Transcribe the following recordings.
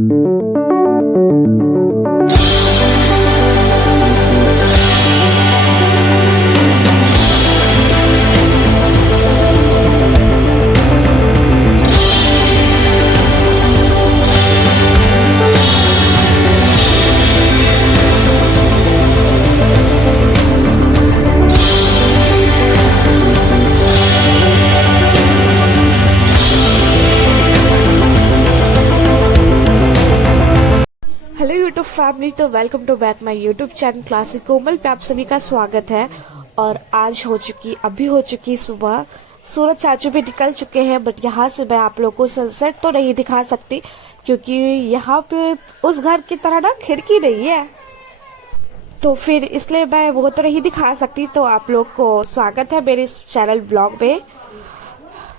Hello YouTube family, तो welcome to back my YouTube channel classic Komal पे आप सभी का स्वागत है। और आज अभी हो चुकी सुबह। सूरज चाचू भी निकल चुके हैं, बट यहाँ से मैं आप लोगों को सनसेट तो नहीं दिखा सकती क्योंकि यहाँ पे उस घर की तरह ना खिड़की नहीं है, तो फिर इसलिए मैं वो तो नहीं दिखा सकती। तो आप लोग को स्वागत है मेरे इस चैनल ब्लॉग पे।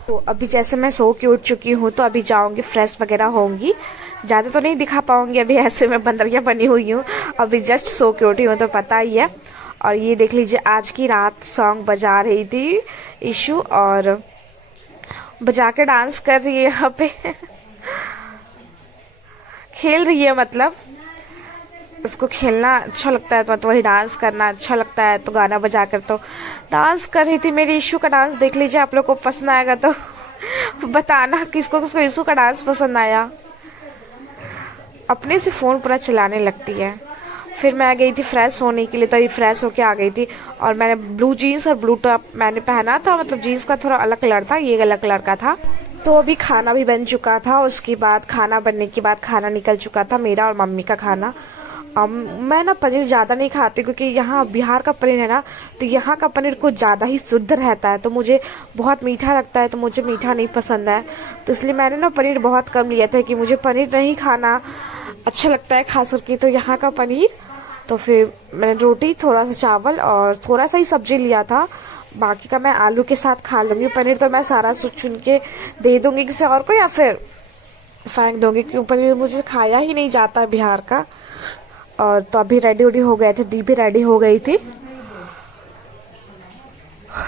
तो अभी जैसे मैं सो के उठ चुकी हूँ, तो अभी जाऊंगी फ्रेश वगैरह होंगी। ज्यादा तो नहीं दिखा पाऊंगी, अभी ऐसे मैं बंदरिया बनी हुई हूँ, अभी जस्ट सो के उठी हूँ तो पता ही है। और ये देख लीजिए, आज की रात सॉन्ग बजा रही थी इशू, और बजा के डांस कर रही है यहाँ पे खेल रही है, मतलब उसको खेलना अच्छा लगता है तो मतलब वही डांस करना अच्छा लगता है, तो गाना बजा कर तो डांस कर रही थी। मेरी इशू का डांस देख लीजिए, आप लोग को पसंद आएगा तो बताना किसको किसको इशू का डांस पसंद आया। अपने से फोन पूरा चलाने लगती है। फिर मैं गई थी फ्रेश होने के लिए, तो अभी फ्रेश होके आ गई थी, और मैंने ब्लू जीन्स और ब्लू टॉप मैंने पहना था, मतलब जीन्स का थोड़ा अलग कलर था, ये अलग कलर का था। तो अभी खाना भी बन चुका था, उसके बाद खाना बनने के बाद खाना निकल चुका था, मेरा और मम्मी का खाना। मैं ना पनीर ज्यादा नहीं खाती क्योंकि यहाँ बिहार का पनीर है ना, तो यहाँ का पनीर कुछ ज्यादा ही शुद्ध रहता है, तो मुझे बहुत मीठा लगता है, तो मुझे मीठा नहीं पसंद है। तो इसलिए मैंने ना पनीर बहुत कम लिया था कि मुझे पनीर नहीं खाना अच्छा लगता है खास करके, तो यहाँ का पनीर। तो फिर मैंने रोटी, थोड़ा सा चावल और थोड़ा सा ही सब्जी लिया था, बाकी का मैं आलू के साथ खा लूंगी। पनीर तो मैं सारा चुन के दे दूंगी किसी और को, या फिर फेंक दूंगी क्योंकि पनीर मुझे खाया ही नहीं जाता बिहार का। और तो अभी रेडी उडी हो गए थे, दी भी रेडी हो गई थी।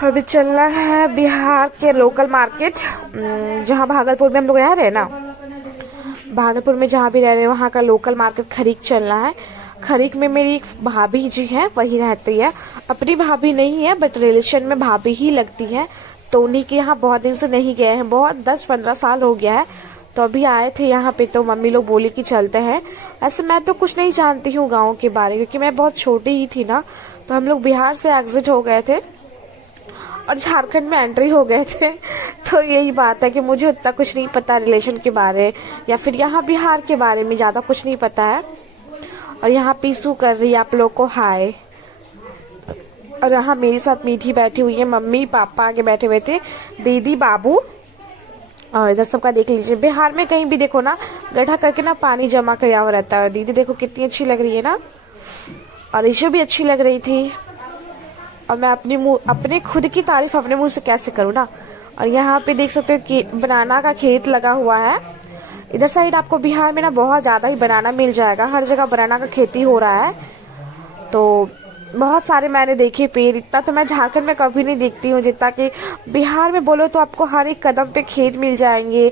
अभी चलना है बिहार के लोकल मार्केट, जहाँ भागलपुर में हम लोग रह रहे हैं ना, भागलपुर में जहाँ भी रह रहे हैं वहाँ का लोकल मार्केट खरीक चलना है। खरीक में मेरी एक भाभी जी है, वही रहती है। अपनी भाभी नहीं है, बट रिलेशन में भाभी ही लगती है, तो उन्हीं के यहाँ बहुत दिन से नहीं गए हैं, बहुत 10-15 साल हो गया है। तो अभी आए थे यहाँ पे, तो मम्मी लोग बोली कि चलते हैं। ऐसे मैं तो कुछ नहीं जानती हूँ गाँव के बारे, क्योंकि मैं बहुत छोटी ही थी ना, तो हम लोग बिहार से एग्जिट हो गए थे और झारखंड में एंट्री हो गए थे। तो यही बात है कि मुझे उतना कुछ नहीं पता रिलेशन के बारे, या फिर यहाँ बिहार के बारे में ज्यादा कुछ नहीं पता है। और यहाँ पीसू कर रही है आप लोग को हाय। और यहाँ मेरे साथ मीठी बैठी हुई है, मम्मी पापा आगे बैठे हुए थे, दीदी बाबू। और इधर सबका देख लीजिए, बिहार में कहीं भी देखो ना गड्ढा करके ना पानी जमा किया हुआ रहता है। और दीदी देखो कितनी अच्छी लग रही है ना, और ईशू भी अच्छी लग रही थी। और मैं अपने खुद की तारीफ अपने मुंह से कैसे करूँ ना। और यहाँ पे देख सकते हो कि बनाना का खेत लगा हुआ है। इधर साइड आपको बिहार में ना बहुत ज्यादा ही बनाना मिल जाएगा, हर जगह बनाना का खेती हो रहा है। तो बहुत सारे मैंने देखे पेड़, इतना तो मैं झारखंड में कभी नहीं देखती हूँ जितना कि बिहार में। बोलो तो आपको हर एक कदम पे खेत मिल जाएंगे,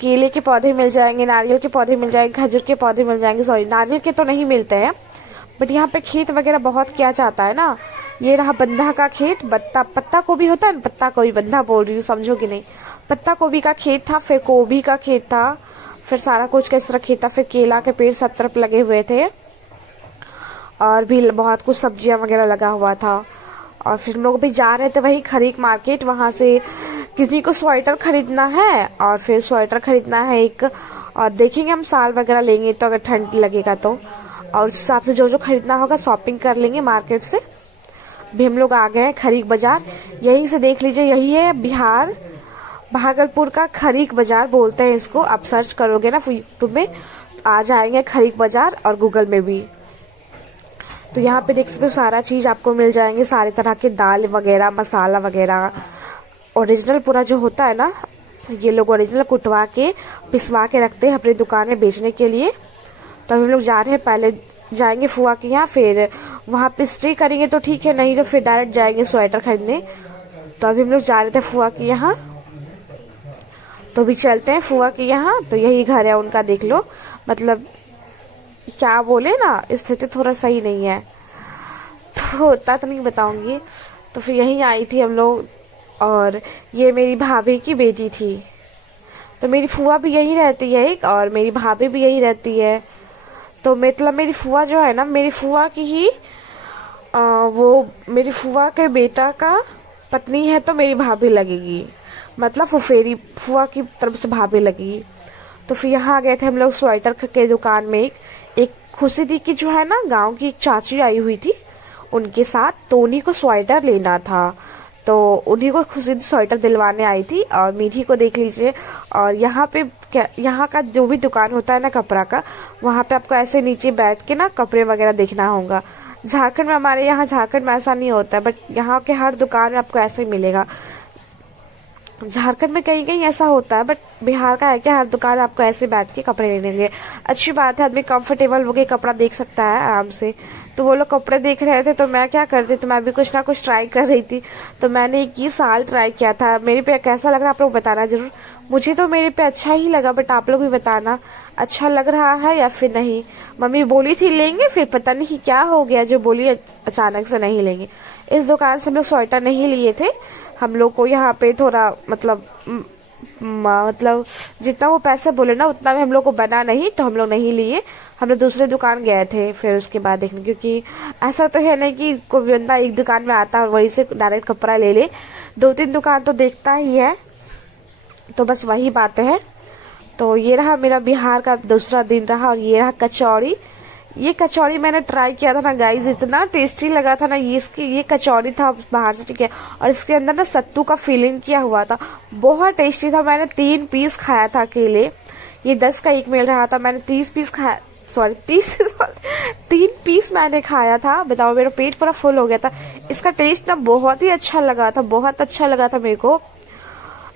केले के पौधे मिल जाएंगे, नारियल के पौधे मिल जाएंगे, खजूर के पौधे मिल जाएंगे। सॉरी, नारियल के तो नहीं मिलते हैं, बट यहाँ पे खेत वगैरह बहुत किया जाता है ना। ये रहा बंधा का खेत, पत्ता गोभी होता है, पत्ता गोभी बंधा बोल रही हूँ, समझोगे नहीं। पत्ता गोभी का खेत था, फिर गोभी का खेत था, फिर सारा कुछ का इस तरह खेत था, फिर केला के पेड़ सब तरफ लगे हुए थे, और भी बहुत कुछ सब्जियां वगैरह लगा हुआ था। और फिर हम लोग भी जा रहे थे वही खरीक मार्केट, वहां से किसी को स्वेटर खरीदना है, और फिर स्वेटर खरीदना है एक, और देखेंगे हम साल वगैरह लेंगे तो अगर ठंड लगेगा तो, और उस हिसाब से जो जो खरीदना होगा शॉपिंग कर लेंगे मार्केट से। भी हम लोग आ गए हैं खरीक बाजार, यहीं से देख लीजिए, यही है बिहार भागलपुर का खरीक बाजार बोलते हैं इसको। आप सर्च करोगे ना यूट्यूब में आ जाएंगे खरीक बाजार, और गूगल में भी। तो यहाँ पे देख सकते हो सारा चीज आपको मिल जाएंगे, सारे तरह के दाल वगैरह, मसाला वगैरह, ओरिजिनल पूरा जो होता है ना, ये लोग ओरिजिनल कुटवा के पिसवा के रखते हैं अपनी दुकान में बेचने के लिए। तो हम लोग जा रहे हैं, पहले जाएंगे फुआ के यहाँ, फिर वहां पे स्टे करेंगे तो ठीक है, नहीं तो फिर डायरेक्ट जाएंगे स्वेटर खरीदने। तो अभी हम लोग जा रहे थे फुआ के यहाँ, तो भी चलते हैं फुआ के यहाँ। तो यही घर है उनका, देख लो मतलब क्या बोले ना, स्थिति थोड़ा सही नहीं है, तो उतना तो नहीं बताऊंगी। तो फिर यहीं आई थी हम लोग, और ये मेरी भाभी की बेटी थी। तो मेरी फुआ भी यहीं रहती है एक, और मेरी भाभी भी यहीं रहती है। तो मतलब मेरी फुआ जो है ना, मेरी फुआ की ही वो मेरी फुआ के बेटा का पत्नी है, तो मेरी भाभी लगेगी, मतलब फुफेरी फुआ की तरफ से भाभी लगेगी। तो फिर यहाँ गए थे हम लोग स्वेटर के दुकान में। एक खुशी दी की जो है ना, गांव की एक चाची आई हुई थी उनके साथ, तो उन्हीं को स्वेटर लेना था, तो उन्हीं को खुशी दी स्वेटर दिलवाने आई थी। और मीठी को देख लीजिए। और यहाँ पे यहाँ का जो भी दुकान होता है ना कपड़ा का, वहाँ पे आपको ऐसे नीचे बैठ के ना कपड़े वगैरह देखना होगा। झारखंड में, हमारे यहाँ झारखंड में ऐसा नहीं होता है, बट यहाँ के हर दुकान में आपको ऐसे ही मिलेगा। झारखंड में कहीं कहीं ऐसा होता है, बट बिहार का है कि हर दुकान आपको ऐसे बैठ के कपड़े लेने लिए। अच्छी बात है, आदमी कंफर्टेबल होके कपड़ा देख सकता है आराम से। तो वो लोग कपड़े देख रहे थे, तो मैं क्या करती, तो मैं भी कुछ ना कुछ ट्राई कर रही थी। तो मैंने 21 साल ट्राई किया था। मेरे पे कैसा लग रहा है आप लोग बताना जरूर। मुझे तो मेरे पे अच्छा ही लगा, बट आप लोग भी बताना अच्छा लग रहा है या फिर नहीं। मम्मी बोली थी लेंगे, फिर पता नहीं क्या हो गया जो बोली अचानक से नहीं लेंगे। इस दुकान से हम लोग स्वेटर नहीं लिए थे। हम लोग को यहाँ पे थोड़ा मतलब जितना वो पैसे बोले ना उतना भी हम लोग को बना नहीं, तो हम लोग नहीं लिए। हम लोग दूसरे दुकान गए थे फिर उसके बाद देखने, क्योंकि ऐसा तो है नहीं कि कोई बंदा एक दुकान में आता है वहीं से डायरेक्ट कपड़ा ले ले, 2-3 दुकान तो देखता ही है। तो बस वही बातें हैं। तो ये रहा मेरा बिहार का दूसरा दिन रहा, और ये रहा कचौड़ी। ये कचौड़ी मैंने ट्राई किया था ना गाइस, इतना टेस्टी लगा था ना ये कचौड़ी था बाहर से, ठीक है। और इसके अंदर ना सत्तू का फिलिंग किया हुआ था, बहुत टेस्टी था। मैंने 3 पीस खाया था अकेले, ये 10 का एक मिल रहा था, मैंने 30 पीस खाया, 3 पीस मैंने खाया था। बताओ, मेरा पेट पूरा फुल हो गया था। इसका टेस्ट ना बहुत ही अच्छा लगा था, बहुत अच्छा लगा था मेरे को।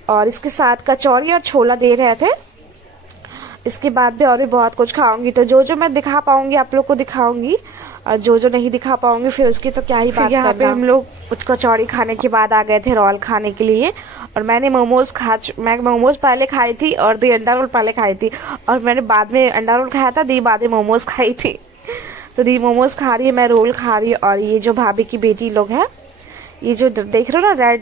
और इसके साथ कचौड़ी और छोला दे रहे थे। इसके बाद भी और भी बहुत कुछ खाऊंगी, तो जो जो मैं दिखा पाऊंगी आप लोग को दिखाऊंगी, और जो जो नहीं दिखा पाऊंगी फिर उसकी तो क्या ही बात करना। यहाँ पे हम लोग कुछ कचौड़ी खाने के बाद आ गए थे रोल खाने के लिए। और मैंने मैं मोमोज पहले खाई थी और दी अंडा रोल पहले खाई थी, और मैंने बाद में अंडा रोल खाया था, दी बाद में मोमोज खाई थी। तो दी मोमोज खा रही है, मैं रोल खा रही हूँ। और ये जो भाभी की बेटी लोग है, ये जो देख रहे हो ना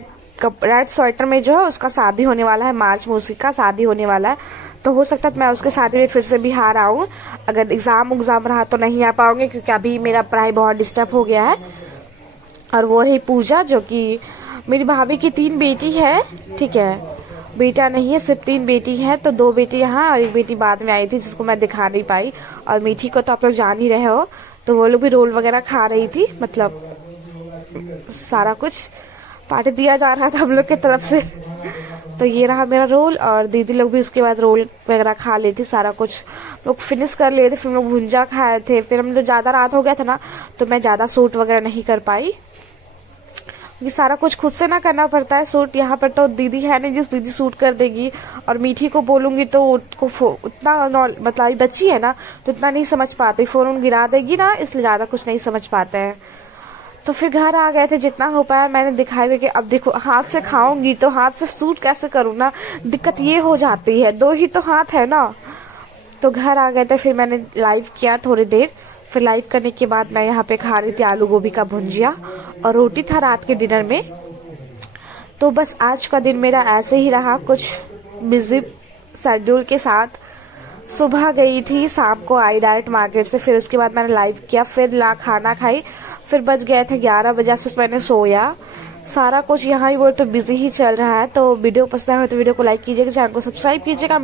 रेड स्वेटर में जो है, उसका शादी होने वाला है, मार्च में उसी का शादी होने वाला है। तो हो सकता है मैं उसके शादी में फिर से बिहार आऊं। अगर एग्जाम रहा तो नहीं आ पाऊंगी, क्योंकि अभी मेरा पढ़ाई बहुत डिस्टर्ब हो गया है। और वो रही पूजा, जो कि मेरी भाभी की 3 बेटी है, ठीक है, बेटा नहीं है, सिर्फ 3 बेटी है। तो 2 बेटी यहाँ और 1 बेटी बाद में आई थी, जिसको मैं दिखा नहीं पाई। और मीठी को तो आप लोग जान ही रहे हो। तो वो लोग भी रोल वगैरह खा रही थी, मतलब सारा कुछ पार्टी दिया जा रहा था हम लोग की तरफ से। तो ये रहा मेरा रोल, और दीदी लोग भी उसके बाद रोल वगैरह खा ली थी, सारा कुछ लोग फिनिश कर लिए थे। फिर हम लोग भुंजा खाए थे। फिर हम लोग ज्यादा रात हो गया था ना, तो मैं ज्यादा शूट वगैरह नहीं कर पाई, क्योंकि सारा कुछ खुद से ना करना पड़ता है शूट। यहाँ पर तो दीदी है नहीं जिस दीदी शूट कर देगी, और मीठी को बोलूंगी तो उतना मतलब बच्ची है ना, तो उतना नहीं समझ पाती, फोन गिरा देगी ना, इसलिए ज्यादा कुछ नहीं समझ पाते हैं। तो फिर घर आ गए थे, जितना हो पाया मैंने दिखाया कि अब देखो हाथ से खाऊंगी तो हाथ से शूट कैसे करूँ ना, दिक्कत ये हो जाती है, 2 ही तो हाथ है ना। तो घर आ गए थे, फिर मैंने लाइव किया थोड़ी देर। फिर लाइव करने के बाद मैं यहाँ पे खा रही थी आलू गोभी का भुंजिया, और रोटी था रात के डिनर में। तो बस आज का दिन मेरा ऐसे ही रहा, कुछ बिजी शेड्यूल के साथ। सुबह गई थी, शाम को आई डायरेक्ट मार्केट से। फिर उसके बाद मैंने लाइव किया, फिर खाना खाई, फिर बज गए थे 11 बजे आसपास मैंने सोया। सारा कुछ यहाँ ही वो तो बिजी ही चल रहा है। तो वीडियो पसंद आया हो तो वीडियो को लाइक कीजिएगा, चैनल को सब्सक्राइब कीजिएगा।